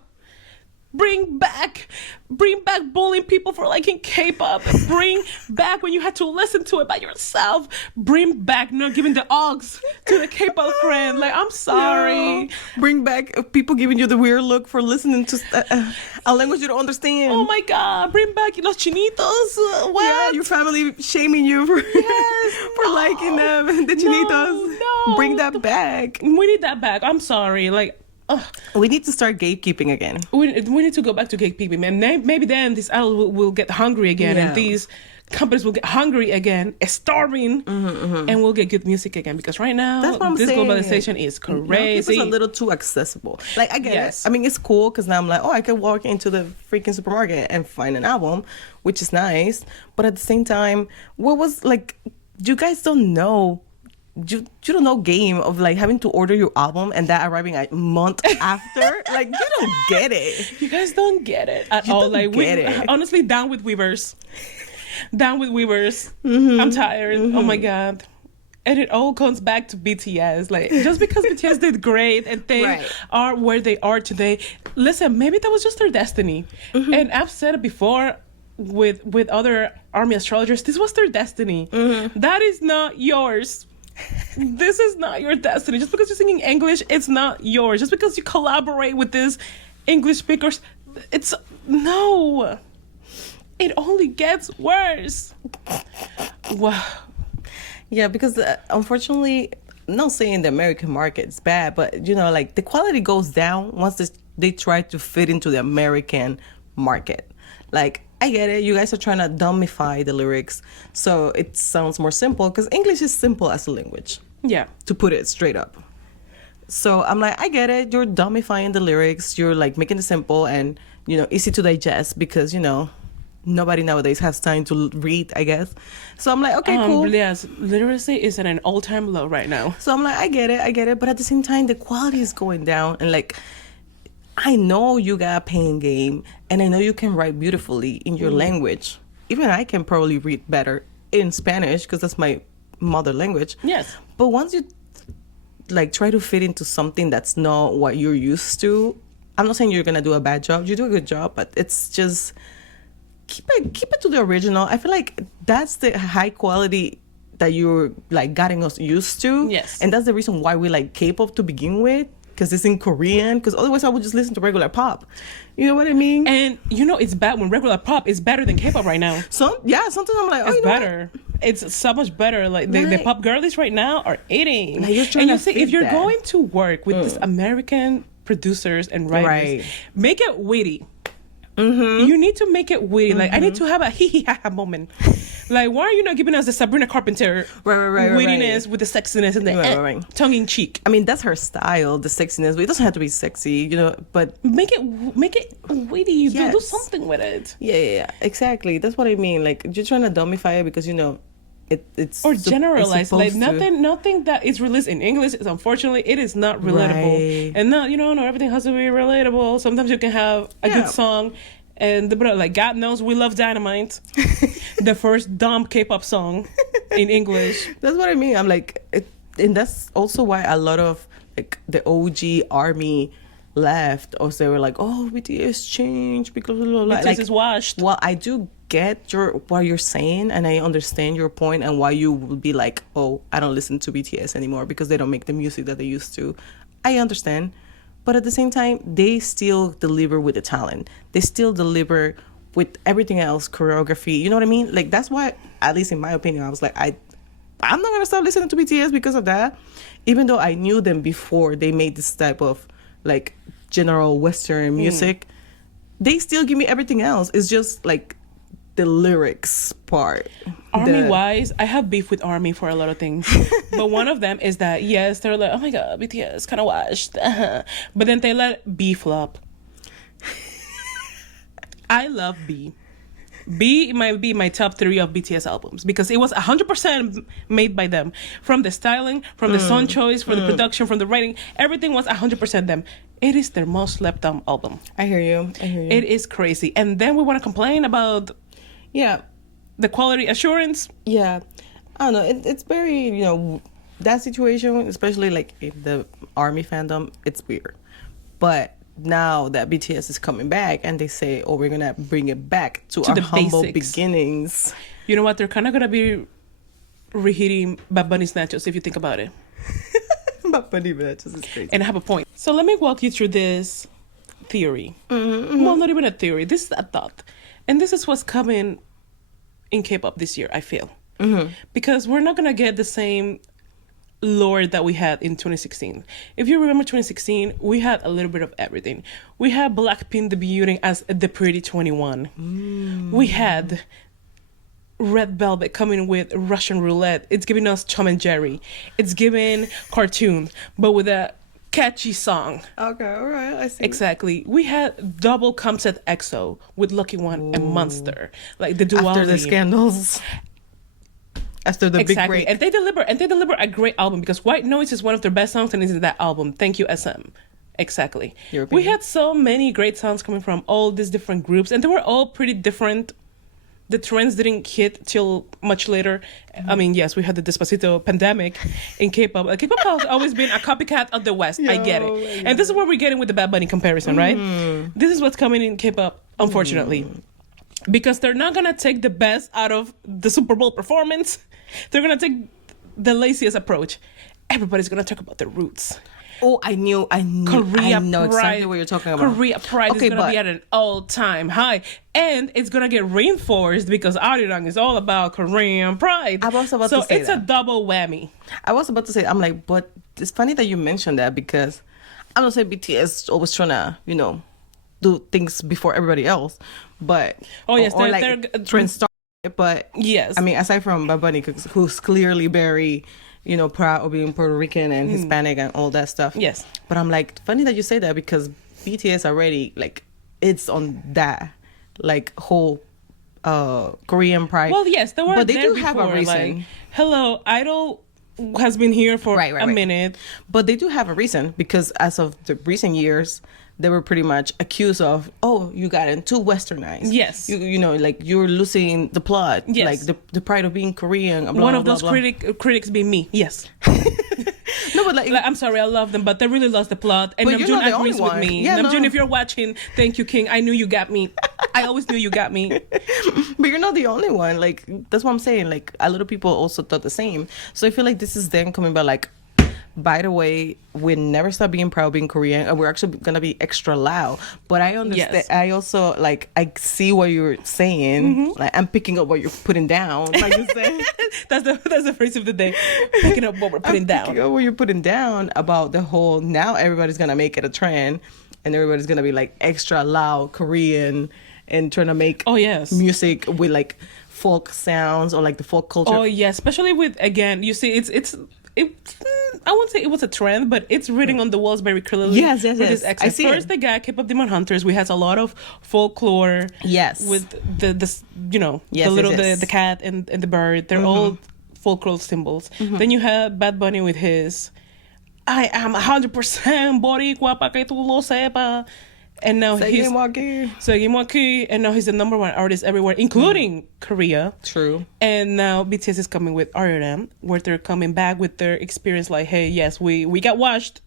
Bring back bullying people for liking K-pop. Bring back when you had to listen to it by yourself. Bring back not giving the aux to the K-pop friend. Like, I'm sorry. No. Bring back people giving you the weird look for listening to a language you don't understand. Oh my God. Bring back los chinitos. What? Yeah, your family shaming you for, for liking them. The chinitos. No. Bring that back. We need that back. I'm sorry. Like, we need to start gatekeeping again. We need to go back to gatekeeping, man. Maybe then this idol will get hungry again, and these companies will get hungry again, starving, and we'll get good music again. Because right now, that's what I'm saying. Globalization is crazy. It's a little too accessible. Like, I get it. I mean, it's cool because now I'm like, oh, I can walk into the freaking supermarket and find an album, which is nice. But at the same time, what was like, you guys don't know. You don't know game of like having to order your album and that arriving a month after. Like, you don't get it. You guys don't get it at all. Like, honestly, down with Weavers. I'm tired. Oh my God. And it all comes back to BTS. Like, just because BTS did great and they Right. are where they are today, listen, maybe that was just their destiny. And I've said it before with other army astrologers, this was their destiny. That is not yours. This is not your destiny. Just because you're singing English, it's not yours. Just because you collaborate with these English speakers, it's no. It only gets worse. Wow. Yeah, because unfortunately, I'm not saying the American market is bad, but you know, like the quality goes down once they try to fit into the American market. Like, I get it, you guys are trying to dumbify the lyrics so it sounds more simple, because English is simple as a language, Yeah. to put it straight up. So I'm like, I get it, you're dumbifying the lyrics, you're like making it simple and, you know, easy to digest, because, you know, nobody nowadays has time to read, I guess. So I'm like, okay, cool. Yes, literacy is at an all-time low right now. So I'm like, I get it. But at the same time, the quality is going down. And like, I know you got a pain game and I know you can write beautifully in your language. Even I can probably read better in Spanish because that's my mother language. Yes. But once you like try to fit into something that's not what you're used to, I'm not saying you're going to do a bad job. You do a good job, but it's just... keep it to the original. I feel like that's the high quality that you're like getting us used to. Yes. And that's the reason why we like K-pop to begin with, because it's in Korean, because otherwise I would just listen to regular pop. You know what I mean? And you know it's bad when regular pop is better than K-pop right now. Sometimes I'm like, oh, It's you know what? better. It's so much better. Like the Right. pop girlies right now are eating. Like, you're trying and you to see, fit if you're that. going to work with these American producers and writers, Right. make it witty. You need to make it witty. Like, I need to have a hee hee ha ha moment. Like, why are you not giving us the Sabrina Carpenter Right, wittiness with the sexiness and the Right. tongue in cheek? I mean, that's her style, the sexiness, but it doesn't have to be sexy, you know, but Make it witty. Do Yes. something with it. yeah, exactly. That's what I mean. Like, you're trying to dumbify it because, you know, it's... Or it's generalize. Like, supposed to. nothing that is released in English is, unfortunately, it is not relatable. Right. And not, not everything has to be relatable. Sometimes you can have a Yeah. good song. And like, God knows we love Dynamite, the first dumb K-pop song in English. That's what I mean. I'm like, and that's also why a lot of like the OG army left, or they were like, oh, BTS changed because blah, blah, blah. BTS Like, is washed. well, I do get what you're saying, and I understand your point and why you would be like, oh, I don't listen to BTS anymore because they don't make the music that they used to. I understand. But at the same time, they still deliver with the talent. They still deliver with everything else, choreography. You know what I mean? Like, that's why, at least in my opinion, I was like, I'm not going to stop listening to BTS because of that. Even though I knew them before they made this type of, like, general Western music, they still give me everything else. It's just, like, the lyrics part. Army-wise, I have beef with Army for a lot of things. But one of them is that, yes, they're like, oh my God, BTS, kind of washed. But then they let B flop. I love B. B might be my top 3 of BTS albums because it was 100% made by them. From the styling, from the song choice, from the production, from the writing, everything was 100% them. It is their most slept on album. I hear you. It is crazy. And then we want to complain about Yeah. the quality assurance. Yeah. I don't know. It's very, you know, that situation, especially like in the army fandom, it's weird. But now that BTS is coming back and they say, oh, we're going to bring it back to our the humble basics. beginnings. You know what? They're kind of going to be reheating Bad Bunny's nachos if you think about it. But funny matches is crazy. And I have a point. So let me walk you through this theory. Well, not even a theory. This is a thought. And this is what's coming in K-pop this year, I feel. Because we're not going to get the same lore that we had in 2016. If you remember 2016, we had a little bit of everything. We had Blackpink debuting as the Pretty 21. We had Red Velvet coming with Russian Roulette. It's giving us Tom and Jerry. It's giving cartoons, but with a catchy song. Okay, all right, I see. Exactly. We had double concept EXO with Lucky One and Monster, like the duality. After the scandals. After the big break. And they deliver a great album because White Noise is one of their best songs and it's in that album. Thank you, SM. Exactly. Your We opinion? had so many great songs coming from all these different groups and they were all pretty different the trends didn't hit till much later. I mean, yes, we had the Despacito pandemic in K-pop. K-pop has always been a copycat of the West. I get it. And this is where we're getting with the Bad Bunny comparison, right? This is what's coming in K-pop, unfortunately. Because they're not going to take the best out of the Super Bowl performance. They're going to take the laziest approach. Everybody's going to talk about their roots. Oh, I know Korea exactly pride, what you're talking about. Korea pride is going to be at an all-time high. And it's going to get reinforced because Arirang is all about Korean pride. I was about so to say it's that. a double whammy. I was about to say, I'm like, but it's funny that you mentioned that because I'm not saying BTS always trying to, do things before everybody else. But, Oh, yes, or they're trend start. But, Yes. I mean, aside from Bad Bunny, who's clearly very, proud of being Puerto Rican and Hispanic and all that stuff. Yes. But I'm like, funny that you say that because BTS already, like, it's on that, like, whole Korean pride. Well, yes, they were But they there do have a before, reason. Like, hello, Idol has been here for a minute. But they do have a reason because as of the recent years, they were pretty much accused of, oh, you got too westernized. Yes. Like you're losing the plot. Yes. Like the pride of being Korean. Blah, One blah, of those blah, blah. critics being me. Yes. No, but like I'm sorry, I love them, but they really lost the plot. And But you're Namjoon not the agrees only with one. me. Yeah, Namjoon, no. if you're watching, thank you, King. I knew you got me. I always knew you got me. But you're not the only one. Like that's what I'm saying. Like a lot of people also thought the same. So I feel like this is them coming back like, by the way, we never stop being proud of being Korean, and we're actually gonna be extra loud. But I understand. Yes. I also like I see what you're saying. Like I'm picking up what you're putting down. Like you said, That's the phrase of the day. Picking up what we're putting down. picking up what you're putting down about the whole. Now everybody's gonna make it a trend, and everybody's gonna be like extra loud Korean and trying to make Oh, yes. music with like folk sounds or like the folk culture. Oh yeah, especially with, again, you see, it's I won't say it was a trend, but it's written on the walls very clearly. Yes, with yes. his I see First, it. the guy K-pop Demon Hunters. We has a lot of folklore. Yes. with the Yes, the yes, little yes. the cat and the bird. They're all folklore symbols. Then you have Bad Bunny with his "I am 100% Boricua pa que tú lo sepa," and now he's Seguimos aquí, and now he's the number one artist everywhere, including Korea. True. And now BTS is coming with RM, where they're coming back with their experience like, hey, yes, we got washed.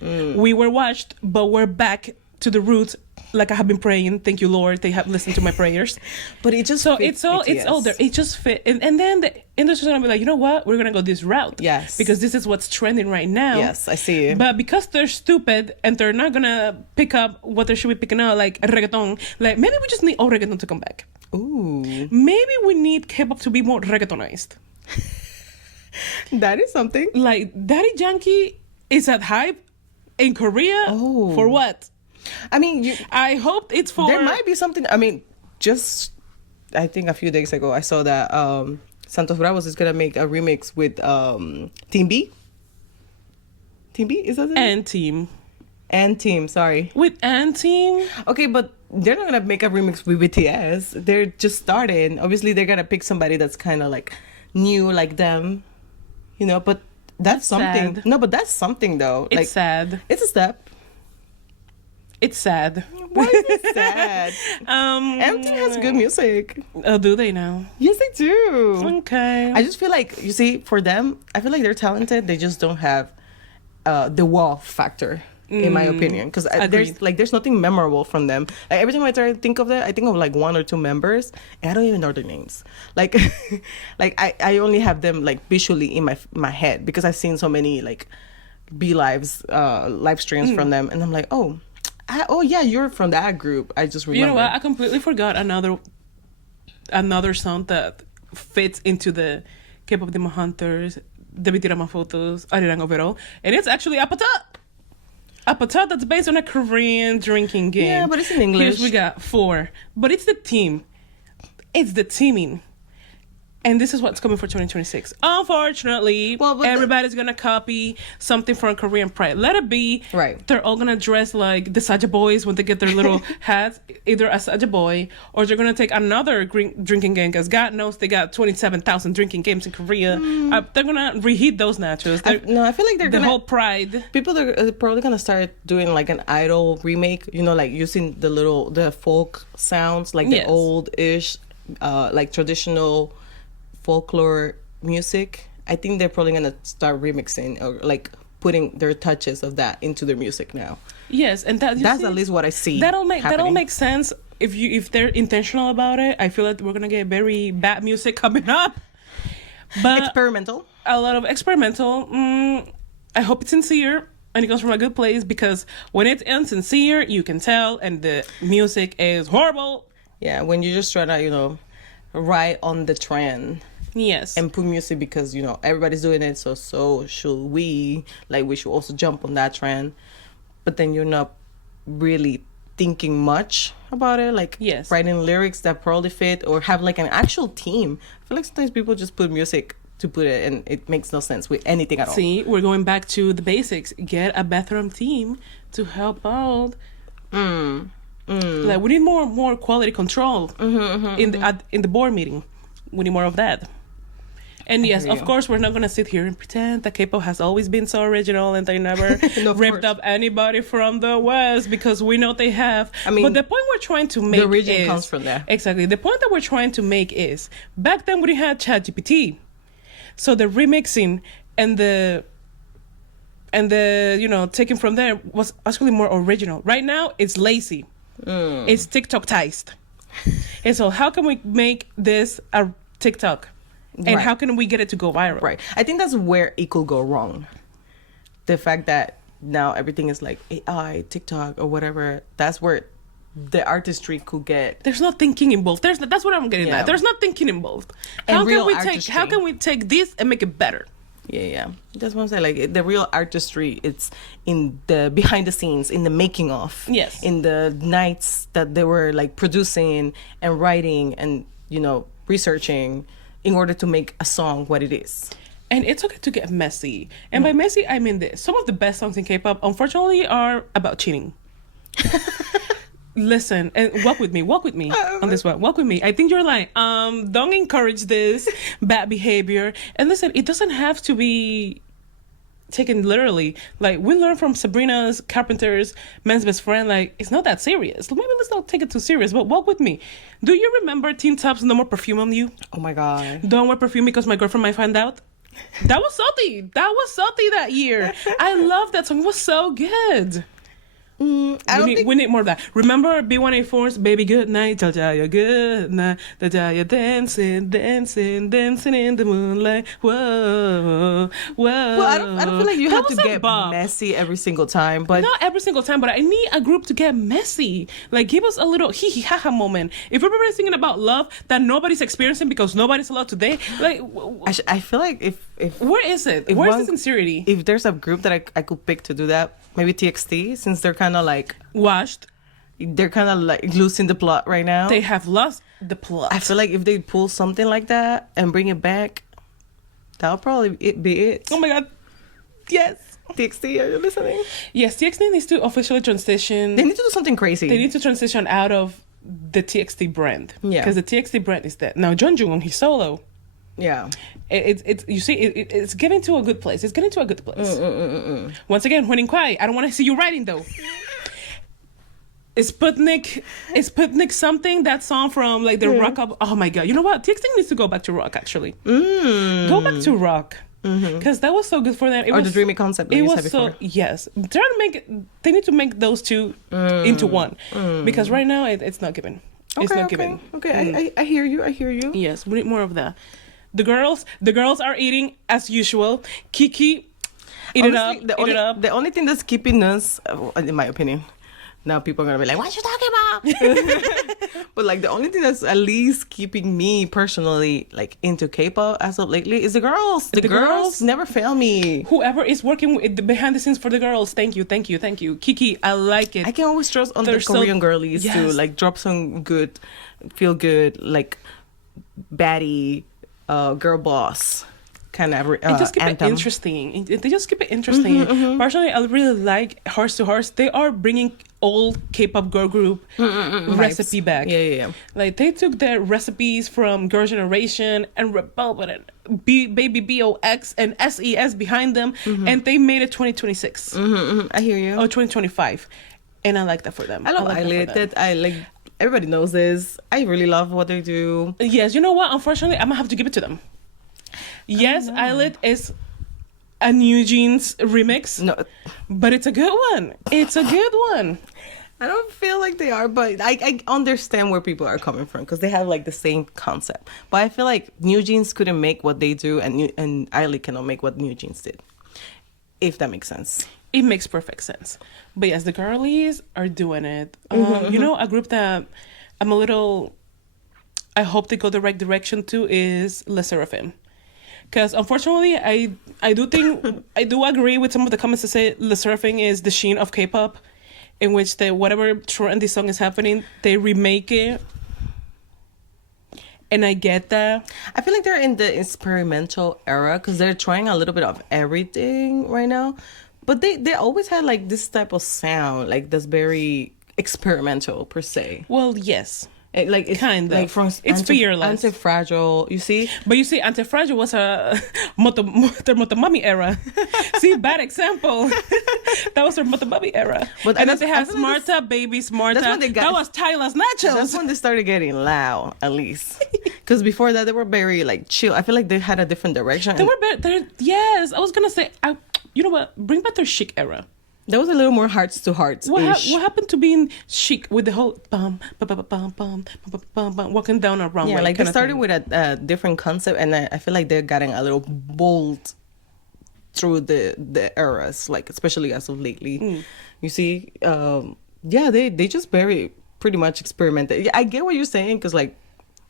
We were washed, but we're back to the roots. Like I have been praying. Thank you, Lord. They have listened to my prayers. But it just So fits it's all there. It just fit. And then the industry's going to be like, you know what? We're going to go this route. Yes. Because this is what's trending right now. Yes, I see. But because they're stupid and they're not going to pick up what they should be picking up, like reggaeton, like maybe we just need all reggaeton to come back. Ooh, Maybe we need K-pop to be more reggaetonized. that is something. Like Daddy Yankee is at hype in Korea. Oh. For what? I mean, I hope it's for. there might be something. I mean, just I think a few days ago I saw that Santos Bravos is gonna make a remix with Team B. Team B is that it? And Team. And Team. Sorry. With and Team. Okay, but they're not gonna make a remix with BTS. They're just starting. Obviously, they're gonna pick somebody that's kind of like new, like them, But that's something. sad. No, but that's something though. It's like sad. it's a step. It's sad. Why is it sad? Team has good music. Oh, do they now? Yes, they do. Okay. I just feel like, you see, for them, I feel like they're talented. They just don't have the wow factor, in my opinion. Because Agreed. there's nothing memorable from them. Like every time I try to think of that, I think of like one or two members, and I don't even know their names. Like, I only have them like visually in my head because I've seen so many like live streams from them, and I'm like, oh yeah, you're from that group. I just remember. You know what? I completely forgot another song that fits into the K-pop Demon Hunters, Debí tirar más fotos, Arirang overall, and it's actually Apata. Apata, that's based on a Korean drinking game. Yeah, but it's in English. Here's we got 4, but it's the team. It's the teaming. And this is what's coming for 2026. Unfortunately, everybody's gonna copy something from Korean Pride. Let it be. Right. They're all gonna dress like the Saja boys when they get their little hats, either a Saja boy, or they're gonna take another drinking game, because God knows they got 27,000 drinking games in Korea. They're gonna reheat those nachos. I feel like they're the gonna whole Pride. people are probably gonna start doing like an Idol remake. Like using the folk sounds, like the Yes. old-ish like traditional folklore music, I think they're probably gonna start remixing or like putting their touches of that into their music now. Yes, and That's at least what I see. That'll make happening. sense if they're intentional about it. I feel like we're gonna get very bad music coming up, but Experimental. a lot of experimental. I hope it's sincere and it comes from a good place, because when it's insincere, you can tell, and the music is horrible. Yeah, when you're just trying to, ride on the trend Yes. and put music because, everybody's doing it, so should we. Like, we should also jump on that trend. But then you're not really thinking much about it, like Yes. writing lyrics that probably fit or have like an actual team. I feel like sometimes people just put music to put it and it makes no sense with anything at all. See, we're going back to the basics. Get a bathroom team to help out. Like, we need more quality control in the board meeting. We need more of that. And yes, hear of you. course, we're not gonna sit here and pretend that K-pop has always been so original and they never No, of ripped course. up anybody from the West, because we know they have. I mean, but the point we're trying to make origin is, comes from there. Exactly. The point that we're trying to make is, back then we didn't have ChatGPT, so the remixing and the taking from there was actually more original. Right now, it's lazy. It's TikTok-tized. And so how can we make this a TikTok? And Right. how can we get it to go viral? Right. I think that's where it could go wrong. The fact that now everything is like AI, TikTok, or whatever, that's where the artistry could get. There's no thinking involved. That's what I'm getting Yeah. at. There's not thinking involved. And How real can we artistry. how can we take this and make it better? Yeah. That's what I'm saying. Like, the real artistry, it's in the behind the scenes, in the making of. Yes. In the nights that they were like producing and writing and, researching in order to make a song what it is. And it's okay to get messy. And by messy, I mean this. Some of the best songs in K-pop, unfortunately, are about cheating. Listen, and walk with me on this one. Walk with me. I think you're like, don't encourage this bad behavior. And listen, it doesn't have to be taken literally. Like, we learned from Sabrina's Carpenter's Man's Best Friend, like, it's not that serious. Maybe let's not take it too serious, but walk with me. Do you remember Teen Top's No More Perfume on You? Oh my God. Don't wear perfume because my girlfriend might find out. That was salty. That year. I love that song. It was so good. We need more of that. Remember B1A4's Baby Good Night, Jaja Good Night, Jaja dancing in the moonlight. Whoa. Well, I don't feel like you That have to was a get bop. messy every single time, but Not every single time, but I need a group to get messy. Like, give us a little hee hee ha ha moment. If everybody's singing about love that nobody's experiencing because nobody's allowed today, like, I feel like if where is it? If Where's one- the sincerity? if there's a group that I could pick to do that, maybe TXT, since they're kind of like Washed. losing the plot right now. They have lost the plot. I feel like if they pull something like that and bring it back, that'll probably be it. Oh my god. Yes. TXT, are you listening? Yes, TXT needs to officially transition. They need to do something crazy. They need to transition out of the TXT brand. Yeah. Because the TXT brand is dead. Now, Jeonjung, on his solo, Yeah. it's you see, it's getting to a good place. It's getting to a good place. Once again, when in quiet, I don't want to see you writing though. Is Sputnik something, that song from like the rock up? Oh my god! You know what? TXT needs to go back to rock. Actually, go back to rock because that was so good for them. It Or was the dreamy concept that It you was said so before. yes. Try to make. They need to make those two into one because right now it's not given. It's not given. Okay, I hear you. I hear you. Yes, we need more of that. The girls are eating as usual. Kiki, eat Honestly, it up. The only thing that's keeping us, in my opinion, now people are gonna be like, "What you talking about?" But like the only thing that's at least keeping me personally like into K-pop as of lately is the girls. The girls girls? never fail me. Whoever is working with the behind the scenes for the girls, thank you. Kiki, I like it. I can always trust on They're the so- Korean girlies to Yes. like drop some good, feel good, like baddie, girl boss kind of And just keep anthem. it interesting. They just keep it interesting. Personally, I really like Horse to Horse. They are bringing old K-pop girl group recipe back. Yeah. Like, they took their recipes from Girl Generation and rebelled with it. Baby BOX and SES behind them, and they made it 2026 I hear you. or 2025. And I like that for them. I love like that for Eyelid. them. That I like. Everybody knows this. I really love what they do. Yes, you know what? Unfortunately, I'm gonna have to give it to them. Yes, Eyelid is a New Jeans remix, No, but it's a good one. It's a good one. I don't feel like they are, but I understand where people are coming from because they have like the same concept. But I feel like New Jeans couldn't make what they do, and Eiley cannot make what New Jeans did. If that makes sense. It makes perfect sense. But yes, the girlies are doing it. You know, a group that I'm a little, I hope they go the right direction to is Le Sserafim. Because unfortunately, I do think, I do agree with some of the comments that say Le Sserafim is the Sheen of K-pop, in which they, whatever trendy song is happening, they remake it. And I get that. I feel like they're in the experimental era because they're trying a little bit of everything right now. But they always had like this type of sound, like that's very experimental per se. Well, yes. Like it's Kind of. like from It's fearless. Anti-Fragile, you see? But you see, Anti-Fragile was a their Motomami era. See, bad example. That was their Motomami era. But And then they I had feel like Smarta, Baby Smarta. that's when they got- That was Tyler's Nachos. That's when they started getting loud, at least. Because before that, they were very like chill. I feel like they had a different direction. They were better. Yes, I was gonna say. You know what? Bring back their Chic era. There was a little more hearts to hearts. What happened to being Chic with the whole bum bum bum bum bum bum bum bum walking down a runway? Yeah, like they kinda started thing. with a different concept, and I feel like they're getting a little bold through the eras, like especially as of lately. You see, yeah, they just very pretty much experimented. Yeah, I get what you're saying because like,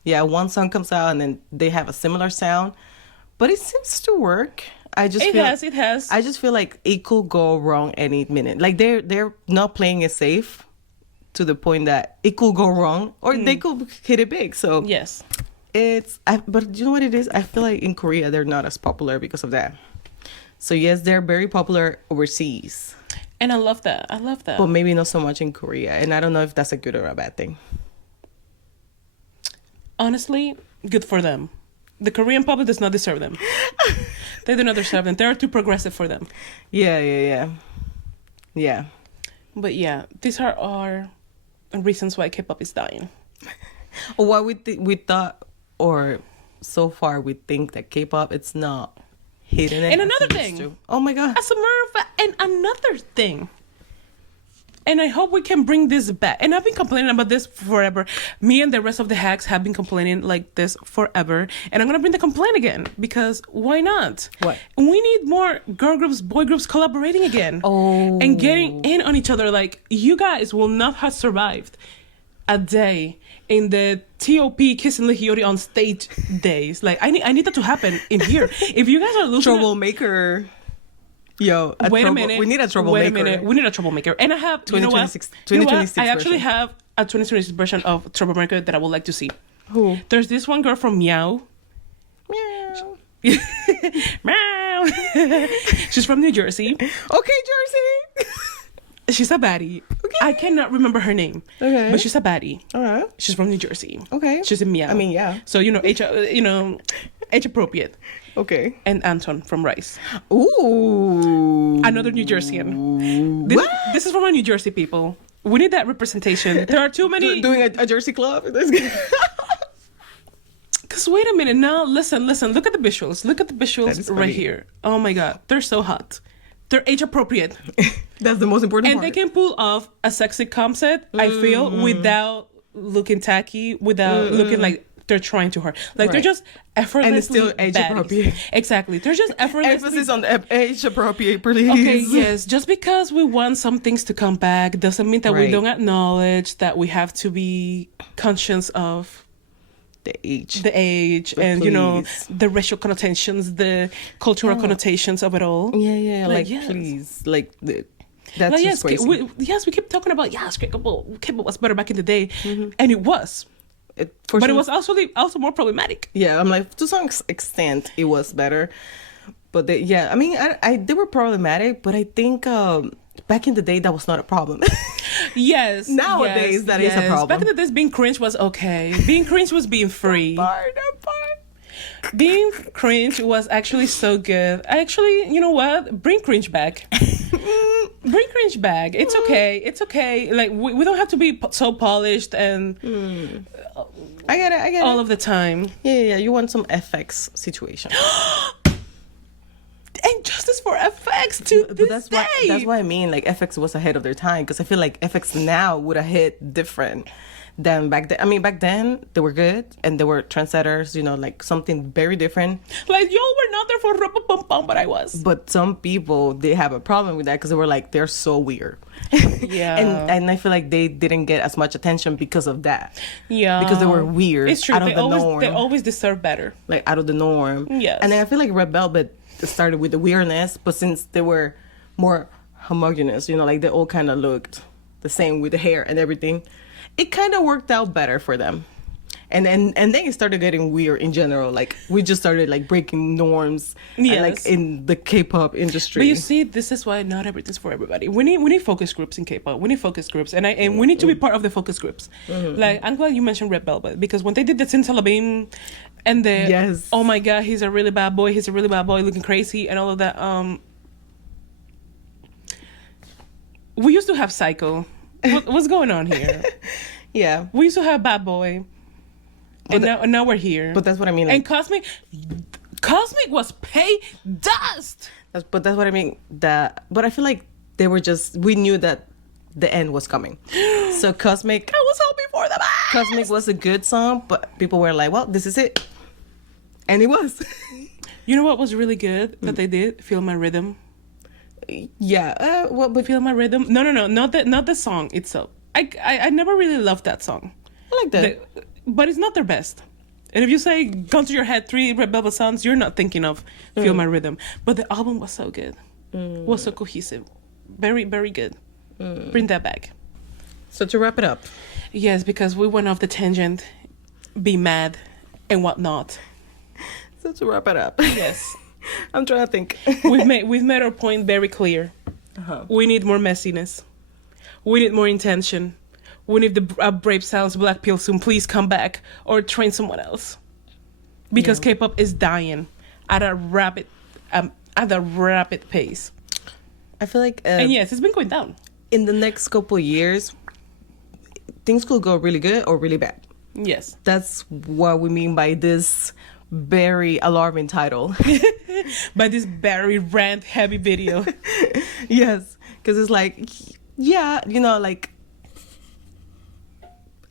yeah, one song comes out and then they have a similar sound, but it seems to work. It has. I just feel like it could go wrong any minute. Like they're not playing it safe to the point that it could go wrong or they could hit it big. So Yes. but you know what it is? I feel like in Korea they're not as popular because of that. So yes, they're very popular overseas, And I love that. I love that. but maybe not so much in Korea. And I don't know if that's a good or a bad thing. Honestly, good for them. The Korean public does not deserve them. They do not deserve them. They are too progressive for them. Yeah. But yeah, these are our reasons why K-pop is dying. Or what we thought, or so far we think that K-pop it's not hitting it. And as another it thing. used to. Oh my god. As a matter of fact, and another thing. And I hope we can bring this back. And I've been complaining about this forever. Me and the rest of the hacks have been complaining like this forever. And I'm going to bring the complaint again. Because why not? What? We need more girl groups, boy groups collaborating again. Oh. And getting in on each other. Like, you guys will not have survived a day in the TOP Kissing Hiyori on stage days. Like, I need that to happen in here. If you guys are losing... Troublemaker. Yo, Wait a minute. We need a troublemaker. Wait a minute. We need a troublemaker. And I have, you know what? 2026 You know what? 2026 I actually version. have a 2026 version of troublemaker that I would like to see. Who? There's this one girl from Meow. Meow. Meow. She's from New Jersey. Okay, Jersey. She's a baddie. Okay. I cannot remember her name. Okay. But she's a baddie. All right. She's from New Jersey. Okay. She's in Meow. I mean, yeah. So, age appropriate. Okay. And Anton from Rice. Ooh. Another New Jerseyan. What? This is from our New Jersey people. We need that representation. There are too many. Doing a Jersey club? Because wait a minute. Now, listen. Look at the visuals. Look at the That visuals is right funny. here. Oh my God. They're so hot. They're age appropriate. That's the most important And part. they can pull off a sexy concept, I feel, without looking tacky, without looking like they're trying too hard. Like, they're Right. just effortlessly And it's still age baddies. appropriate. Exactly. They're just effortlessly... Emphasis on the age appropriate, please. Okay, yes. Just because we want some things to come back doesn't mean that we Right. don't acknowledge that we have to be conscious of The age. the age But and, please. the racial connotations, the cultural connotations of it all. Yeah. Like, yes. please. Like, that's Like, just crazy. we keep talking about, K-pop was better back in the day. And it was. But it was also more problematic. Yeah, I'm like, to some extent, it was better. But I mean, they were problematic, but I think back in the day, that was not a problem. Yes. Nowadays, that is a problem. Back in the days, being cringe was okay. Being cringe was being free. Part. Being cringe was actually so good. I actually, you know what? Bring cringe back. Bring cringe back. It's okay. It's okay. Like we don't have to be so polished and I get it. I get all it. of the time. Yeah. You want some FX situation. And justice for FX to But this that's day. why I mean like FX was ahead of their time, because I feel like FX now would have hit different than back then. I mean, back then they were good and they were trendsetters, you know, like something very different. Like y'all were not there for Rumpa Pum Pum, but I was. But some people, they have a problem with that because they were like, they're so weird. Yeah. and I feel like they didn't get as much attention because of that. Yeah. Because they were weird. It's true. Out of the norm. They always deserve better. Like out of the norm. Yes. And then I feel like Red Velvet started with the weirdness, but since they were more homogenous, you know, like they all kind of looked the same with the hair and everything, it kind of worked out better for them. And then it started getting weird in general. Like we just started like breaking norms, and, like Yes. in the K-pop industry. But you see, this is why not everything's for everybody. We need focus groups in K-pop. We need focus groups, and we need to be part of the focus groups. Like I'm glad you mentioned Red Velvet, because when they did the Simsalabim, and the Yes. oh my god, he's a really bad boy, looking crazy, and all of that. We used to have Psycho. What's going on here? Yeah, We used to have Bad Boy, and now we're here. but that's what I mean. Like, And Cosmic was pay dust. but that's what I mean. But I feel like they were just, we knew that the end was coming. So Cosmic I was hoping for the best. Cosmic was a good song, but people were like, well, this is it. And it was. You know what was really good that they did? Feel My Rhythm. Yeah. But Feel My Rhythm. No, not the song itself. I never really loved that song. I like that. But it's not their best. And if you say gun to your head 3 Red Velvet songs, you're not thinking of Feel My Rhythm. But the album was so good. Was so cohesive. Very, very good. Bring that back. So to wrap it up. Yes, because we went off the tangent, be mad and whatnot. So to wrap it up. Yes. I'm trying to think. we've made our point very clear. Uh-huh. We need more messiness. We need more intention. We need the Brave Sounds Black Pill soon. Please come back or train someone else. Because K-pop is dying at a rapid pace. I feel like And yes, it's been going down. in the next couple of years, things could go really good or really bad. Yes. That's what we mean by this very alarming title. By this very rant heavy video. Yes, because it's like, yeah, you know, like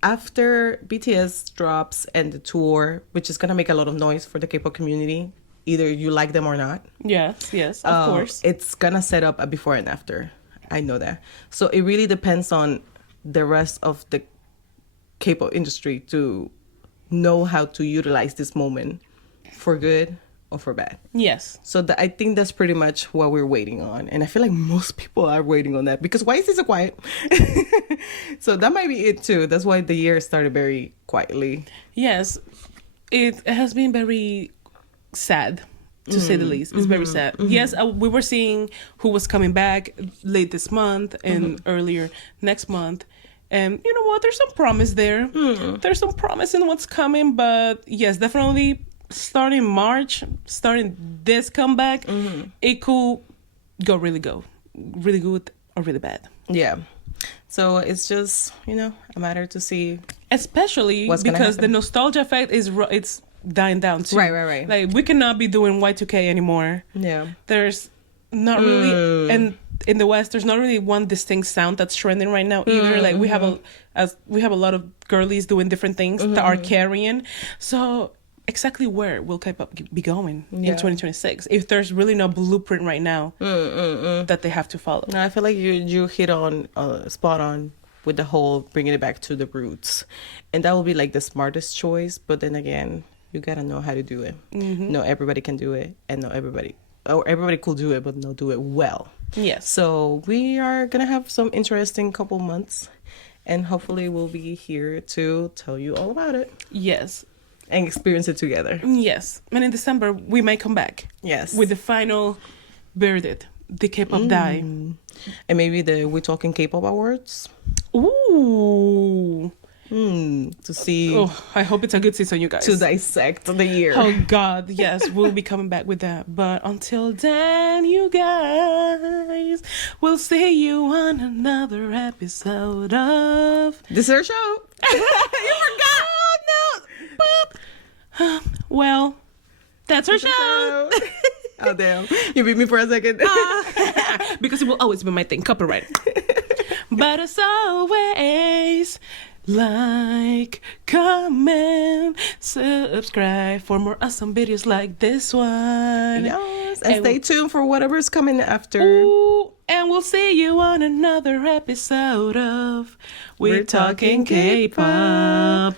after BTS drops and the tour, which is gonna make a lot of noise for the K-pop community, either you like them or not. Yes, of course. It's gonna set up a before and after. I know that. So it really depends on the rest of the K-pop industry to know how to utilize this moment for good or for bad. Yes. So I think that's pretty much what we're waiting on. And I feel like most people are waiting on that, because why is it so quiet? So that might be it too. That's why the year started very quietly. Yes. It has been very sad, to say the least. It's very sad. Yes, we were seeing who was coming back late this month and earlier next month. And you know what? There's some promise there. There's some promise in what's coming. But yes, definitely starting March, starting this comeback, it could go really good or really bad. Yeah. So it's just, you know, a matter to see. Especially What's gonna because the happen. nostalgia effect it's dying down too. Right. Like we cannot be doing Y2K anymore. Yeah. There's not really, and in the West, there's not really one distinct sound that's trending right now either. Like we have a lot of girlies doing different things that are carrying. So exactly where will K-pop be going in 2026 if there's really no blueprint right now that they have to follow? No, I feel like you hit on spot on with the whole bringing it back to the roots, and that will be like the smartest choice. But then again, you gotta know how to do it. No, everybody can do it, and not everybody, or everybody could do it, but not do it well. Yes. So we are gonna have some interesting couple months, and hopefully we'll be here to tell you all about it Yes. and experience it together. Yes. And in December, we may come back. Yes. With the final verdict, the K-pop die. And maybe the We Talking K-pop Awards. Ooh. To see, Oh, I hope it's a good season, you guys. to dissect the year. Oh God, yes, we'll be coming back with that. But until then, you guys, we'll see you on another episode of. This is our show. You forgot. Oh no. Boop. Well, that's our show. Oh damn! You beat me for a second. Because it will always be my thing, copyright. But as always, like, comment, subscribe for more awesome videos like this one. Yes, and stay tuned for whatever's coming after. Ooh, and we'll see you on another episode of We're Talking K-Pop.